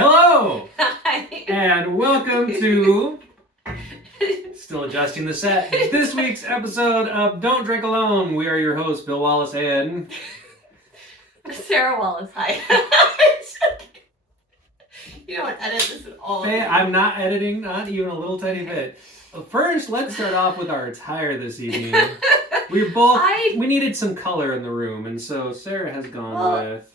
Hello! Hi. And welcome to, still adjusting the set, this week's episode of Don't Drink Alone. We are your hosts, Bill Wallace and... Sarah Wallace. Hi. You know what? Edit this at all. Hey, I'm not editing, not even a little tiny bit. First, let's start off with our attire this evening. We needed some color in the room, and so Sarah has gone with...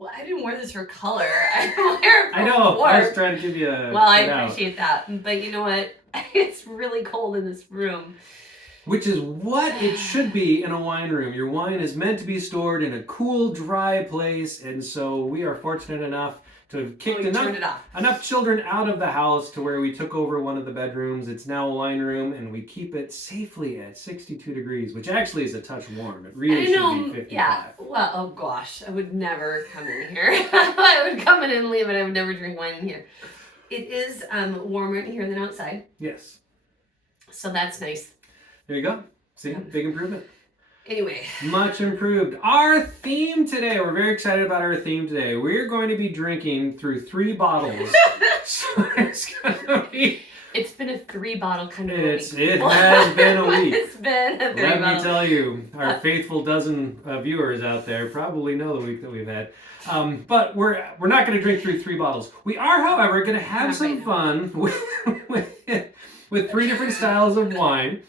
Well, I didn't wear this for color. I wear it for I know. warmth. I was trying to give you a... Well, I appreciate that. But you know what? It's really cold in this room. Which is what it should be in a wine room. Your wine is meant to be stored in a cool, dry place, and so we are fortunate enough to have kicked enough children out of the house to where we took over one of the bedrooms. It's now a wine room, and we keep it safely at 62 degrees, which actually is a touch warm. It really should be 55. Yeah. Well, oh gosh, I would never come in here. I would come in and leave, and I would never drink wine in here. It is warmer in here than outside. Yes. So that's nice. There you go. See, big improvement. Anyway. Much improved. Our theme today, we're very excited about our theme today. We're going to be drinking through 3 bottles. So it's going to be... It's been a 3-bottle kind of week. It has been a week. It's been a 3 Let bottle. me tell you, our faithful dozen viewers out there probably know the week that we've had. But we're not going to drink through 3 bottles. We are, however, going to have some fun with 3 different styles of wine.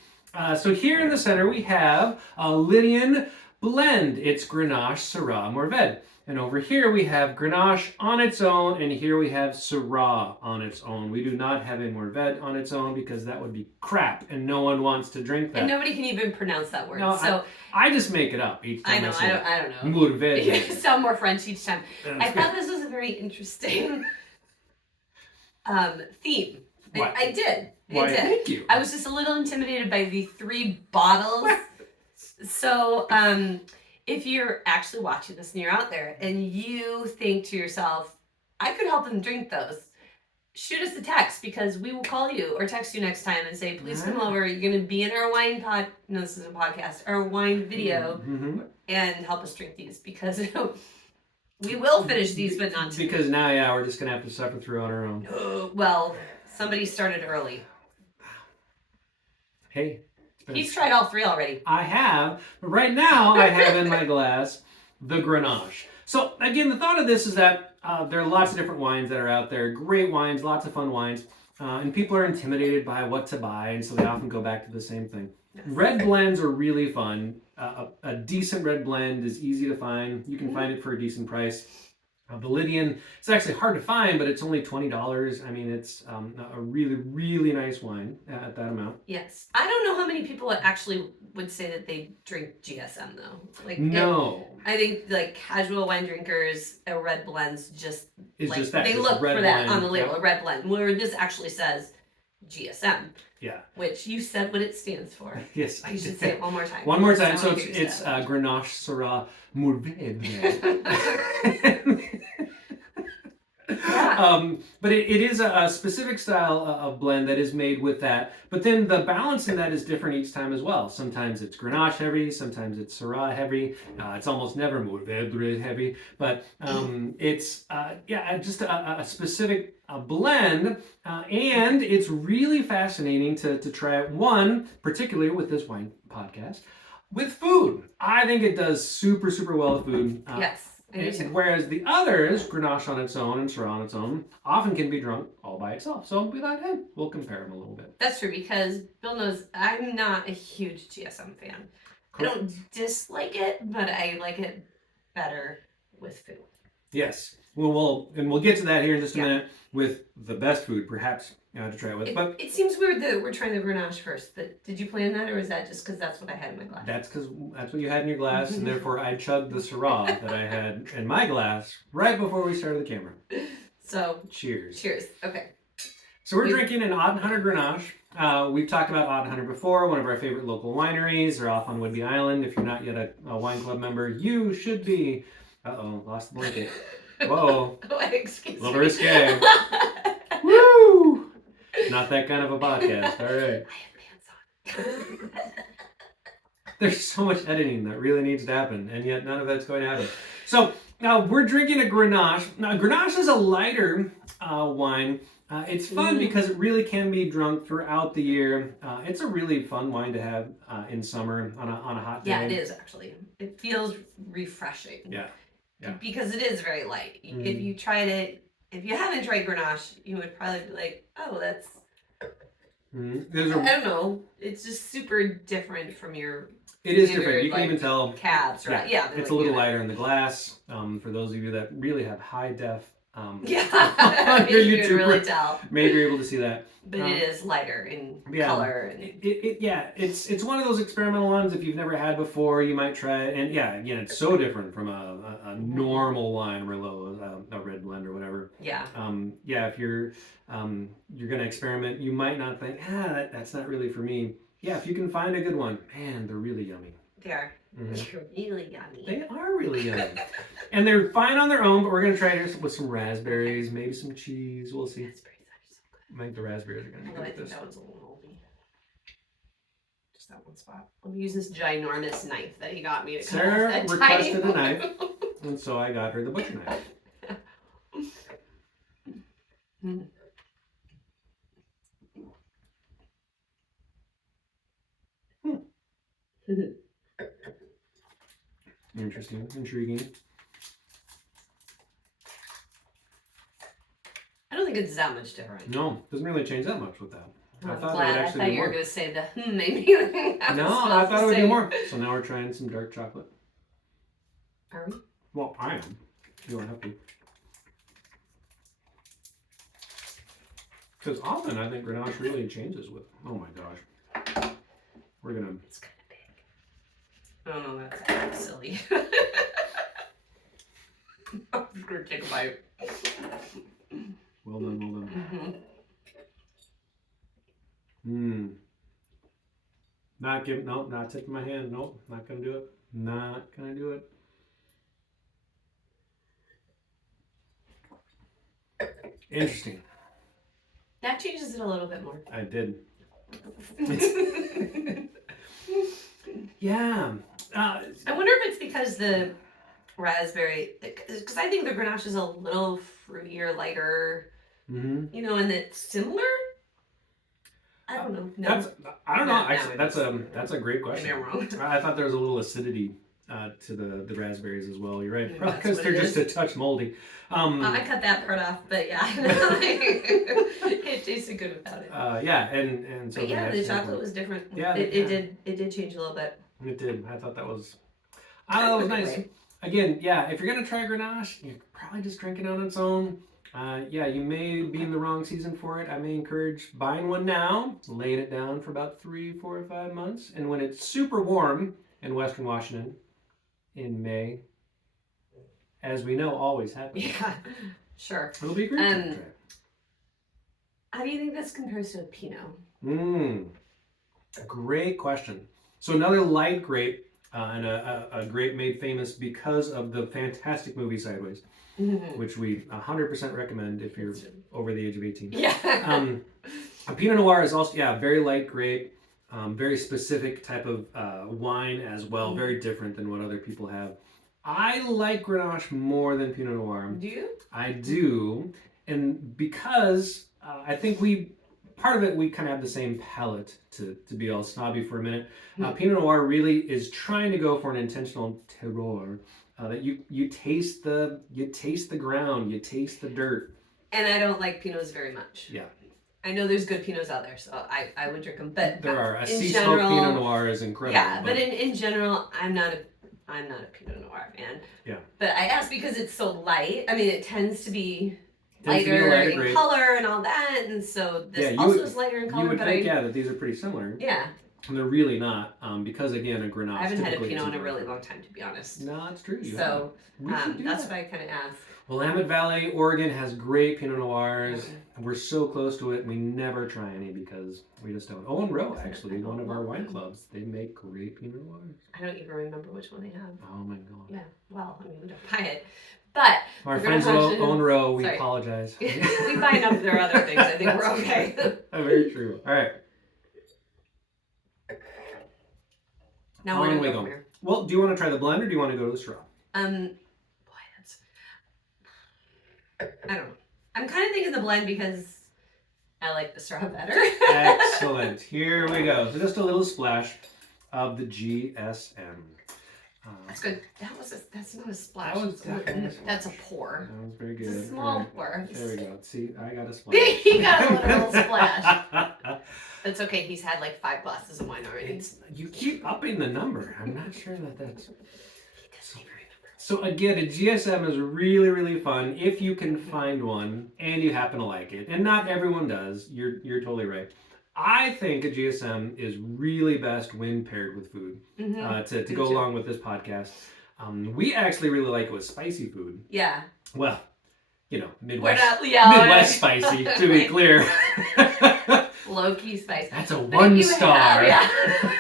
So here in the center we have a Lydian blend. It's Grenache, Syrah, Mourvedre. And over here we have Grenache on its own, and here we have Syrah on its own. We do not have a Mourvedre on its own because that would be crap, and no one wants to drink that. And nobody can even pronounce that word. No, so I just make it up each time. I don't know. Mourvedre. You sound more French each time. I thought this was a very interesting theme. I did. Why, thank you. I was just a little intimidated by the 3 bottles. So, if you're actually watching this and you're out there and you think to yourself, I could help them drink those, shoot us a text because we will call you or text you next time and say, please come over. You're going to be in our wine no, this is a podcast, our wine video and help us drink these because we will finish these, but not today. Because now, we're just going to have to suffer through on our own. Well, somebody started early. Hey. He's tried all 3 already. I have, but right now I have in my glass the Grenache. So again, the thought of this is that there are lots of different wines that are out there, great wines, lots of fun wines, and people are intimidated by what to buy, and so they often go back to the same thing. Yes. Red blends are really fun. A decent red blend is easy to find. You can find it for a decent price. The Lydian, it's actually hard to find, but it's only $20. I mean, it's a really, really nice wine at that amount. Yes. I don't know how many people actually would say that they drink GSM, though. No. I think, casual wine drinkers, a red blend's just, just that. They it's look for that blend. on the label, a red blend, where this actually says GSM. Yeah. Which you said what it stands for. Yes, I should say it one more time. One more time. So it's Grenache, Syrah, Mourvedre. Yeah. But it is a specific style of blend that is made with that. But then the balance in that is different each time as well. Sometimes it's Grenache heavy, sometimes it's Syrah heavy. It's almost never Mourvedre heavy. But it's just a specific blend, and it's really fascinating to try it. One, particularly with this wine podcast, with food. I think it does super, super well with food. Yes. Whereas the others, Grenache on its own and Syrah on its own, often can be drunk all by itself. So we thought, hey, we'll compare them a little bit. That's true, because Bill knows I'm not a huge GSM fan. Correct. I don't dislike it, but I like it better with food. Yes. We'll get to that here in just a minute with the best food, perhaps, to try it with. But it seems weird that we're trying the Grenache first. But did you plan that, or is that just because that's what I had in my glass? That's because that's what you had in your glass, and therefore I chugged the Syrah that I had in my glass right before we started the camera. So cheers. Cheers. Okay. So we're drinking an Odd Hunter Grenache. We've talked about Odd Hunter before, one of our favorite local wineries. They're off on Whidbey Island. If you're not yet a wine club member, you should be. Uh-oh, lost the blanket. Whoa. Excuse me. A little risque. Woo! Not that kind of a podcast. All right. I have pants on. There's so much editing that really needs to happen, and yet none of that's going to happen. So now we're drinking a Grenache. Now Grenache is a lighter wine. It's fun because it really can be drunk throughout the year. It's a really fun wine to have in summer on a hot day. Yeah, it is actually. It feels refreshing. Yeah. Because it is very light. If you tried it, if you haven't tried Grenache, you would probably be like, oh, that's. I don't know. It's just super different from your. It is different. You can even tell. Cabs, right? Yeah. It's a little lighter in the glass. For those of you that really have high def. Yeah, you can really tell. Maybe you're able to see that. But it is lighter in color. And... It's one of those experimental ones. If you've never had before, you might try it. And yeah, again, it's so different from a normal wine, Merlot, a red blend or whatever. Yeah. If you're gonna experiment, you might not think, that's not really for me. Yeah, if you can find a good one, man, they're really yummy. They are. They're really yummy. They are really yummy. And they're fine on their own, but we're going to try it with some raspberries, maybe some cheese. We'll see. Raspberries are so good. I think the raspberries are going to be good. I think that one's a little oldie. Just that one spot. Let me use this ginormous knife that he got me to cut Sarah off that requested a knife, and so I got her the butcher knife. Interesting, intriguing. I don't think it's that much different. No, doesn't really change that much with that. I thought you were going to say the maybe. No, I thought it would be more. So now we're trying some dark chocolate. Are we? Well, I am. You don't have to. Because often I think Grenache really changes with. Oh my gosh. We're gonna. It's kind of big. Oh no, that's kind of silly. I'm just gonna take a bite. Well done, well done. Not taking my hand. Nope, not gonna do it. Not gonna do it. Interesting. That changes it a little bit more. I did. Yeah. I wonder if it's because the raspberry, because I think the Grenache is a little fruitier, lighter, and it's similar. I don't know. I don't know. Actually, that's a great question. Maybe I'm wrong. I thought there was a little acidity to the raspberries as well. You're right, because they're just a touch moldy. I cut that part off, but yeah, it tasted good without it. And so. But yeah, the chocolate was different. Yeah, it did change a little bit. It did. I thought that was nice. Way. Again, if you're gonna try Grenache, you probably just drink it on its own. You may be in the wrong season for it. I may encourage buying one now, laying it down for about 3, 4, or 5 months, and when it's super warm in Western Washington in May, as we know, always happens. Yeah, sure. It'll be great. To try. How do you think this compares to a Pinot? Great question. So another light grape, and a grape made famous because of the fantastic movie Sideways, which we 100% recommend if you're over the age of 18. Yeah. A Pinot Noir is also, very light grape, very specific type of wine as well, very different than what other people have. I like Grenache more than Pinot Noir. Do you? I do, and because I think part of it, we kind of have the same palate, to be all snobby for a minute. Pinot Noir really is trying to go for an intentional terroir, that you taste the ground, you taste the dirt. And I don't like Pinots very much. Yeah. I know there's good Pinots out there, so I would drink them. But there are. A sea general, smoked Pinot Noir is incredible. Yeah, but in general, I'm not a Pinot Noir fan. Yeah. But I ask because it's so light. I mean, it tends to be lighter in color and all that, and so this also is lighter in color. You would think, that these are pretty similar. Yeah. And they're really not, because again, a Grenache. I haven't had a Pinot in a really long time, to be honest. No, it's true. So that's why I kind of asked. Willamette Valley, Oregon has great Pinot Noirs. We're so close to it. We never try any because we just don't. Owen Rowe, actually, one of our wine clubs, they make great Pinot Noirs. I don't even remember which one they have. Oh my god. Yeah. Well, I mean, we don't buy it. But our friends Owen Rowe, we apologize. We buy enough of their other things. I think we're okay. Very true. All right. Now where do On we we go go. from here? Well, do you want to try the blend or do you want to go to the straw? Boy, that's. I don't know. I'm kind of thinking the blend because I like the straw better. Excellent. Here we go. So just a little splash of the GSM. That's good. That's not a splash. That was definitely that's a pour. That was very good. It's a small Right. pour. There we go. See, I got a splash. He got a little splash. It's okay. He's had like 5 glasses of wine already. You keep upping the number. I'm not sure that's. So again, a GSM is really, really fun if you can find one and you happen to like it. And not everyone does. You're totally right. I think a GSM is really best when paired with food to go along with this podcast. We actually really like it with spicy food. Yeah. Well, Midwest, Midwest spicy, to be clear. Low-key spicy. That's a 1 star.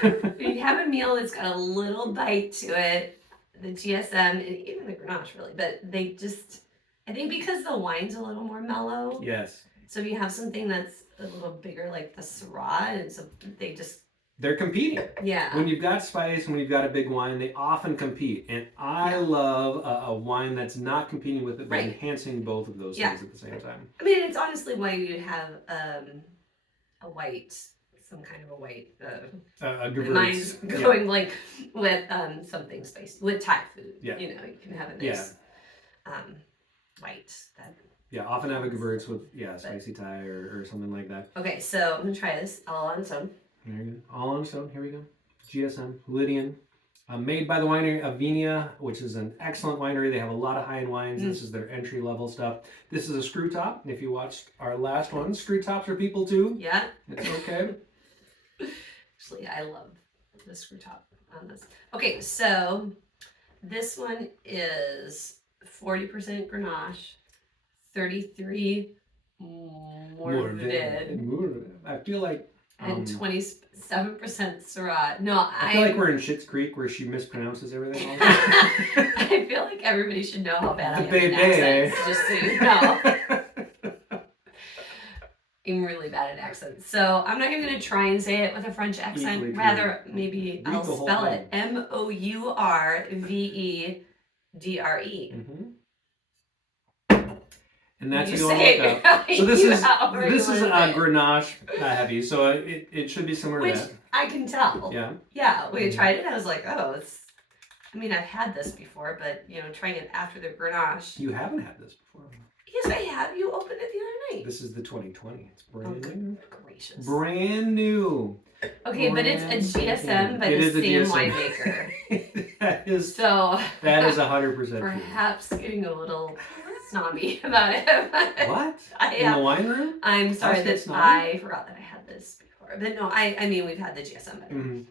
If you have a meal that's got a little bite to it, the GSM, and even the Grenache really, but they just, I think because the wine's a little more mellow. Yes. So if you have something that's a little bigger like the Syrah, and so they're competing. Yeah. When you've got spice and when you've got a big wine, they often compete. And I love a wine that's not competing with it, but enhancing both of those things at the same time. I mean, it's honestly why you have some kind of a white. Mine's going like with something spicy, with Thai food. Yeah. You can have a nice white. Often have a Gewürz with spicy Thai or something like that. Okay, so I'm gonna try this all on its own. Very good. All on its own. Here we go. GSM Lydian, made by the winery Avinia, which is an excellent winery. They have a lot of high-end wines. This is their entry-level stuff. This is a screw top. If you watched our last one, screw tops are people too. Yeah. It's okay. Actually, I love the screw top on this. Okay, so this one is 40% Grenache, 33 Mourvedre. I feel like. And 27% Syrah. No, I feel like we're in Schitt's Creek where she mispronounces everything. I feel like everybody should know how bad I am at accents, just so you know. I'm really bad at accents. So I'm not even going to try and say it with a French accent. Rather, maybe I'll spell it. Mourvedre. And that's going to look up. So this is Grenache heavy, so it should be similar to that. I can tell. Yeah. Yeah, when I tried it, I was like, oh, I've had this before, but, trying it after the Grenache. You haven't had this before. Yes, I have. You opened it the other night. This is the 2020. It's brand new. Gracious. Brand new. Okay, but it's a GSM by the same winemaker. That is 100% perhaps getting a little snobby about it. What? In the wine room? I'm sorry that I forgot that I had this before. But no, I mean, we've had the GSM better. And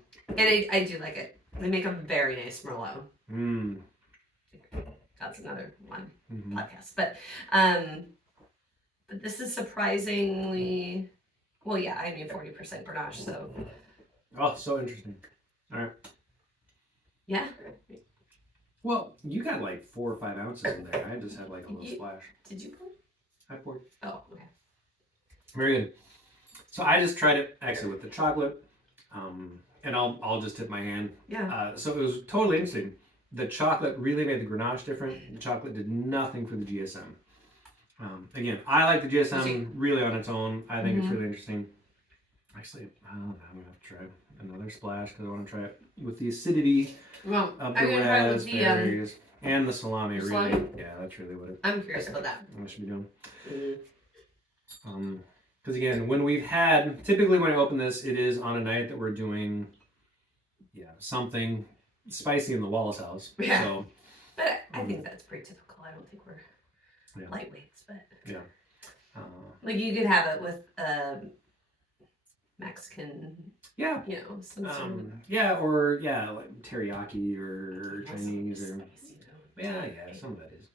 I do like it. They make a very nice Merlot. That's another one podcast. But this is surprisingly, 40% Grenache, so. Oh, so interesting. All right. Yeah. Well, you got like 4 or 5 ounces in there. I just had like a little splash. Did you pour? I poured. Oh, okay. Very good. So I just tried it actually with the chocolate, and I'll just tip my hand. Yeah. So it was totally interesting. The chocolate really made the Grenache different. The chocolate did nothing for the GSM. Again, I like the GSM really on its own. I think it's really interesting. Actually, I don't know. I'm going to have to try another splash because I want to try it with the acidity of the raspberries and the salami. Really, yeah, that's really what I'm curious about that. I should be doing. Because again, when we've had, typically when I open this, it is on a night that we're doing, something spicy in the Wallace house. Yeah. So, but I think that's pretty typical. I don't think we're lightweights, but like you could have it with Mexican. Yeah. Some sort of... or like teriyaki or Chinese or some of that is.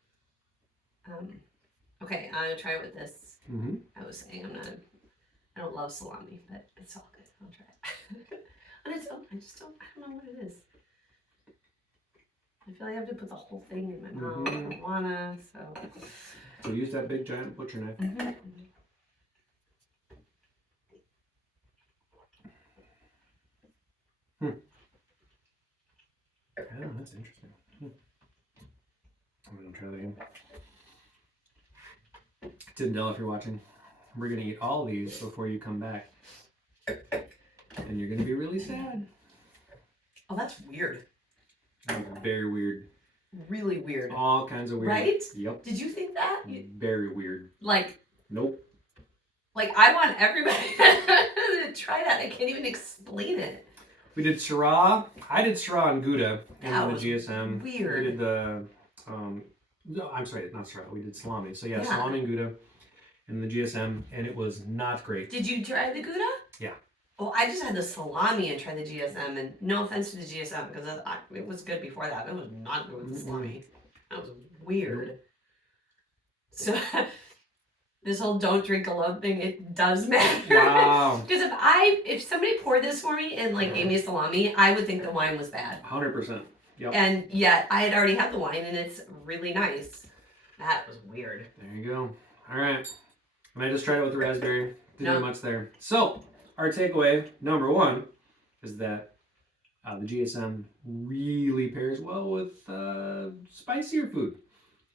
Okay, I'm gonna try it with this. Mm-hmm. I was saying I don't love salami, but it's all good. I'll try it. On its own, I don't know what it is. I feel like I have to put the whole thing in my mouth. I don't wanna, So use that big giant butcher knife. Oh, that's interesting. I'm gonna try that again. Tyndall, if you're watching, we're gonna eat all these before you come back, and you're gonna be really sad. Oh, that's weird. Very weird. Really weird. All kinds of weird. Right? Yep. Did you think that? Very weird. Like. Nope. Like, I want everybody to try that. I can't even explain it. We did Syrah. I did Syrah and Gouda in the GSM. Weird. We did the, no, I'm sorry, not Syrah. We did salami. So yeah, salami and Gouda in the GSM, and it was not great. Did you try the Gouda? Yeah. Well, I just had the salami and tried the GSM, and no offense to the GSM, because it was good before that. It was not good with the salami. That was weird. So... This whole don't drink alone thing, it does matter. Wow. Because if somebody poured this for me and like gave me a salami, I would think the wine was bad. 100%. Yep. And yet I had already had the wine and it's really nice. That was weird. There you go. All right. And I just tried it with the raspberry. Didn't do much there. So our takeaway number one is that the GSM really pairs well with spicier food,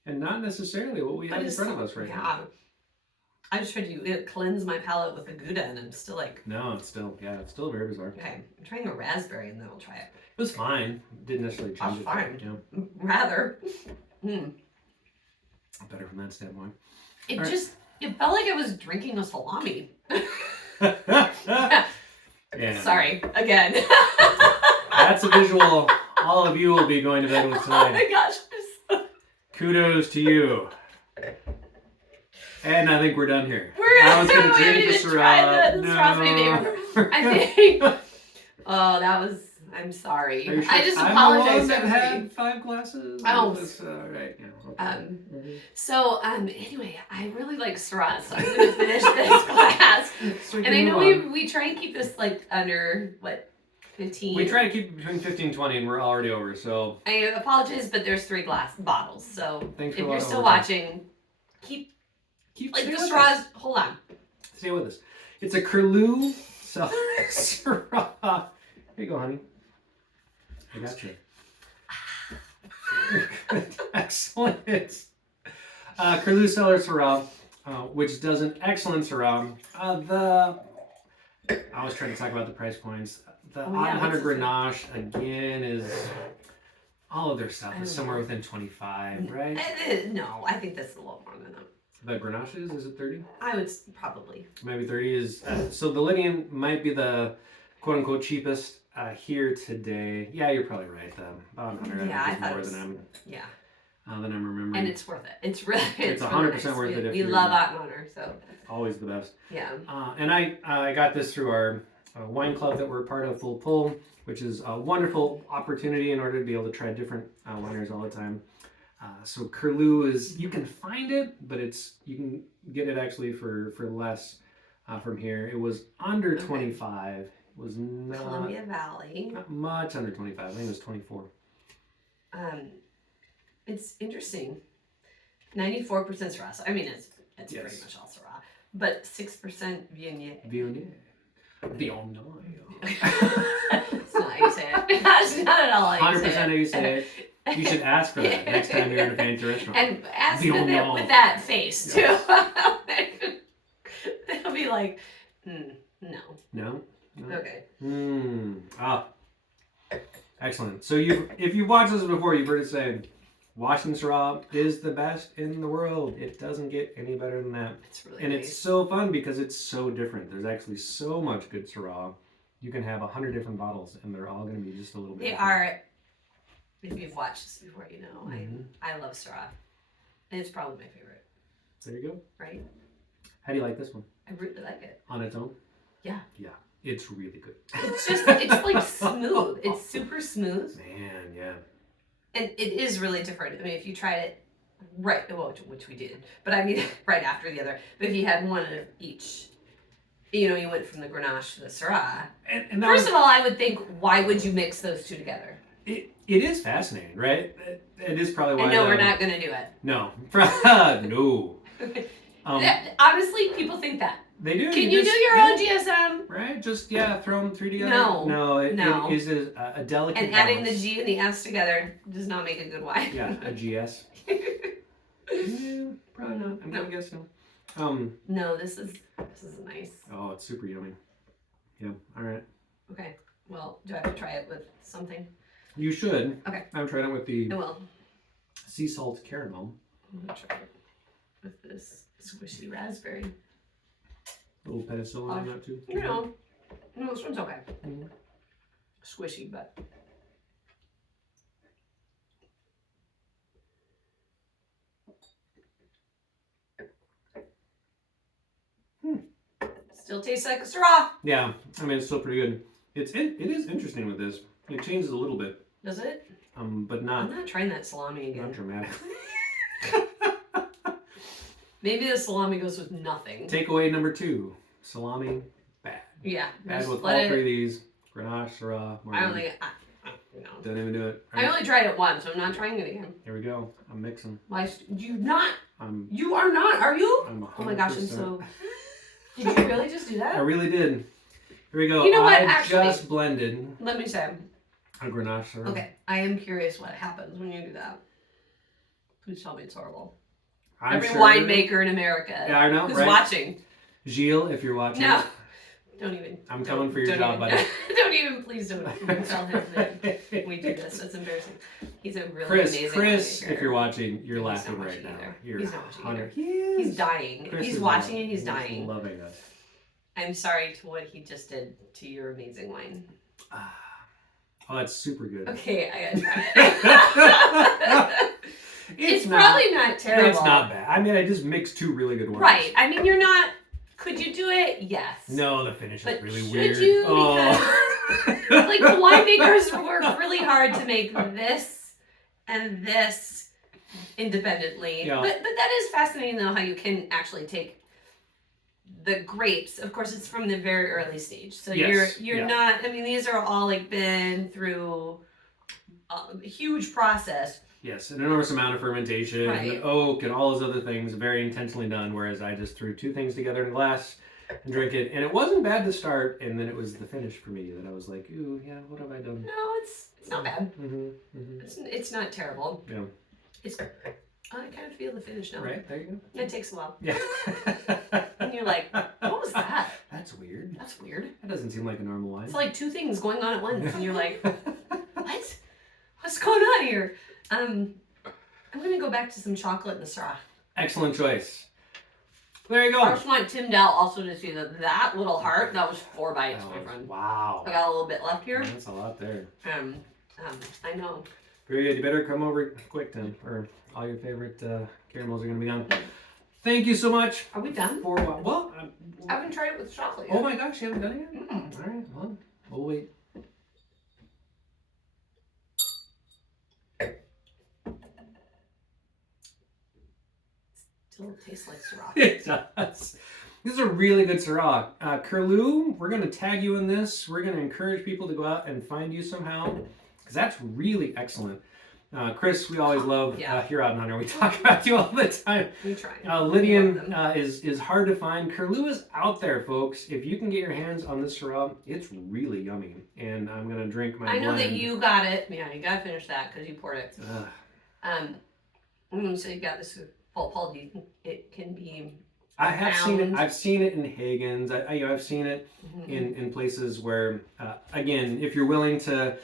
and not necessarily what we have in front of us right now. I just tried to cleanse my palate with the Gouda, and I'm still like... No, it's still very bizarre. Okay, I'm trying a raspberry, and then I'll try it. It was fine. Didn't necessarily change it. Fine. Yeah. Rather. Better from that standpoint. It felt like I was drinking a salami. Yeah. Sorry, again. That's a visual all of you will be going to bed with tonight. Oh my gosh. Kudos to you. And I think we're done here. I was going to drink the Syrah. No. I think. Oh, that was. I'm sorry. Sure? I just I'm apologize. I've had 5 glasses. Oh. Right. Yeah. Okay. So anyway, I really like Syrah, so I'm going to finish this glass. So and I know we try and keep this like under what 15. We try to keep it between 15 and 20, and we're already over. So I apologize, but there's 3 glass bottles. So thanks if for you're still watching, keep like the Syrahs. Hold on. Stay with us. It's a Curlew Syrah. Here you go, honey. I got you. Excellent. Curlew Cellar Syrah, which does an excellent Syrah. I was trying to talk about the price points. The 100 Grenache, again, is... All of their stuff is somewhere within 25, right? No, I think that's a little more than that. The Grenache is it 30? I would probably. Maybe 30 is... so the Lydian might be the quote-unquote cheapest here today. Yeah, you're probably right. About 100 I thought more it was, than I'm... Yeah. Than I'm remembering. And it's worth it. It's really... It's 100% really worth it. We love Hot and Honor, so... Always the best. Yeah. And I got this through our wine club that we're part of, Full Pull, which is a wonderful opportunity in order to be able to try different wineries all the time. So Curlew is, you can find it, but you can get it actually for less from here. It was under 25. It was not Columbia Valley. Not much under 25. I think it was 24. It's interesting. 94% Syrah. So, I mean, it's pretty much all Syrah. But 6% Viognier. Viognier. That's not how you say it. That's not at all how you say it. 100% how you say it. You should ask for that next time you're in a fancy restaurant. And ask for it with that face, too. They'll be like, no. No? Okay. Excellent. So if you've watched this before, you've heard it say, Washington Syrah is the best in the world. It doesn't get any better than that. It's really and nice. It's so fun because it's so different. There's actually so much good Syrah. You can have 100 different bottles, and they're all going to be just a little bit different. are. If you've watched this before, you know I love Syrah. And it's probably my favorite. There you go. Right? How do you like this one? I really like it. On its own? Yeah. Yeah. It's really good. It's like smooth. It's super smooth. Man, yeah. And it is really different. I mean, if you tried it right, well, which we did, but I mean, right after the other. But if you had one of each, you went from the Grenache to the Syrah. And First of all, I would think, why would you mix those two together? It is fascinating, right? It is probably why. I know we're not going to do it. No. No. Honestly, people think that. They do. Can you do your own GSM? Right? Just, throw them three together. No. It is a delicate And adding the balance. G and the S together does not make a good wine. Yeah, a GS. Yeah, probably not. I'm gonna guess no. No, this is nice. Oh, it's super yummy. Yeah. All right. Okay. Well, do I have to try it with something? You should. Okay. I'm trying it with the I will. sea salt caramel. I'm gonna try it with this squishy raspberry. A little penicillin on that too. No, this one's okay. Mm-hmm. Squishy, but. Still tastes like a straw. Yeah, I mean it's still pretty good. It is interesting with this. It changes a little bit. Does it? But I'm not not trying that salami again. dramatically. Maybe the salami goes with nothing. Takeaway number 2: salami, bad. Yeah. Bad just with let all it- three of these: Grenache, Syrah, I don't think. No. Don't even do it. I only tried it once, so I'm not trying it again. Here we go. I'm mixing. Why? You not? I'm. You are not? Are you? I'm Oh my gosh! I'm 100%. so. Did you really just do I that? really did. Here we go. You know what, I actually- just blended Let me say. a Grenache Syrah. Okay, I am curious what happens when you do that. Please tell me it's horrible. I'm Every sure- winemaker in America Yeah, I know, who's right? watching. Gilles, if you're watching. No. Don't even. I'm don't- coming for your don't job, even- buddy. Don't even, please don't even tell him that we do this. That's embarrassing. He's a really amazing Chris, winemaker. if you're watching, you're He's laughing not right watching now. either. You're He's not watching 100. either. He's dying. If Chris he's is watching loving- it, he's dying. loving it. I'm sorry to what he just did to your amazing wine. Oh, that's super good. Okay, I gotta try it. It's probably not terrible. It's not bad. I mean, I just mixed two really good ones. Right. I mean, you're not. Could you do it? Yes. No, the finish But is really should weird. you? Oh. Like the winemakers work really hard to make this and this independently. Yeah. But that is fascinating though how you can actually take the grapes. Of course, it's from the very early stage, so Yes, you're yeah. not. I mean, these are all like been through a huge process. Yes, an enormous amount of fermentation, Right. and oak, and all those other things, very intentionally done. Whereas I just threw two things together in a glass and drank it, and it wasn't bad to start. And then it was the finish for me that I was like, "Ooh, yeah, what have I done?" No, it's not bad. Mm-hmm. It's not terrible. Yeah. It's. I kind of feel the finish now. Right there you go. It takes a while, Yeah. and you're like, "What was that? That's weird. That's weird." That doesn't seem like a normal wine. It's like two things going on at once, and you're like, "What? What's going on here?" I'm gonna go back to some chocolate in the Syrah. Excellent choice. There you go. I just want Tim Dow also to see that little heart, that was 4 bites, my friend. Wow. I got a little bit left here. That's a lot there. I know. Very good. You better come over quick, Tim, or all your favorite caramels are going to be done. Thank you so much. Are we done? Well, I haven't tried it with chocolate yet. oh my gosh, you haven't done it yet? Mm-mm. All right, well, we'll wait. Still tastes like Syrah. It does. This is a really good Syrah. Curlew, we're going to tag you in this. We're going to encourage people to go out and find you somehow, because that's really excellent. Chris, we always love here out in Hunter. We talk about you all the time. We try. Lydian is hard to find. Curlew is out there, folks. If you can get your hands on this Syrah, it's really yummy. And I'm going to drink my I know blend. that you got it. Yeah, you got to finish that because you poured it. So you got this Paul. It can be. I have seen it. found. I've seen it in Hagen's. I've seen it in places where, again, if you're willing to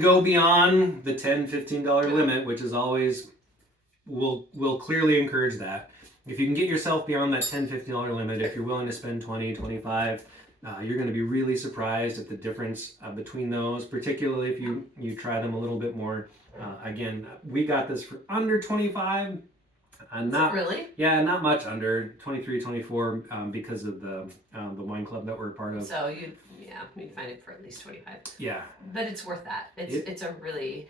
go beyond the $10, $15 limit, which is always, we'll clearly encourage that. If you can get yourself beyond that $10, $15 limit, if you're willing to spend $20, $25, you're going to be really surprised at the difference between those, particularly if you try them a little bit more. Again, we got this for under $25. Not really. Yeah, not much under 23, 24 because of the wine club that we're a part of. So you'd find it for at least 25. Yeah, But it's worth that. It's really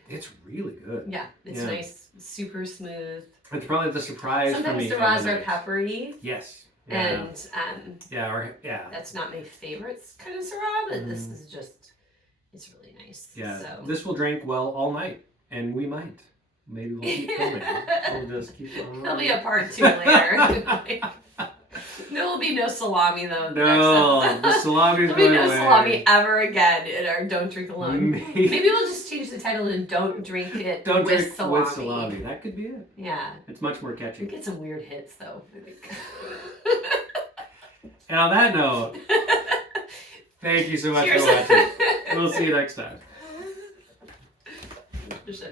good. it's nice, super smooth. It's probably the surprise for Sometimes me. Syrahs of the are night. peppery. Yes. And That's that's not my favorite kind of Syrah, but this is just it's really nice. Yeah. So. This will drink well all night, and we might. Maybe we'll keep filming. We'll just keep going. There'll be a part 2 later. There will be no salami though. No, the salami's There'll be going no away. salami ever again in our Don't Drink Alone. Maybe. Maybe we'll just change the title to Don't Drink It Don't with drink Salami. with salami. That could be it. Yeah. It's much more We catchy. get some weird hits though, I think. And on that note, thank you so much Cheers. for watching. We'll see you next time. For sure.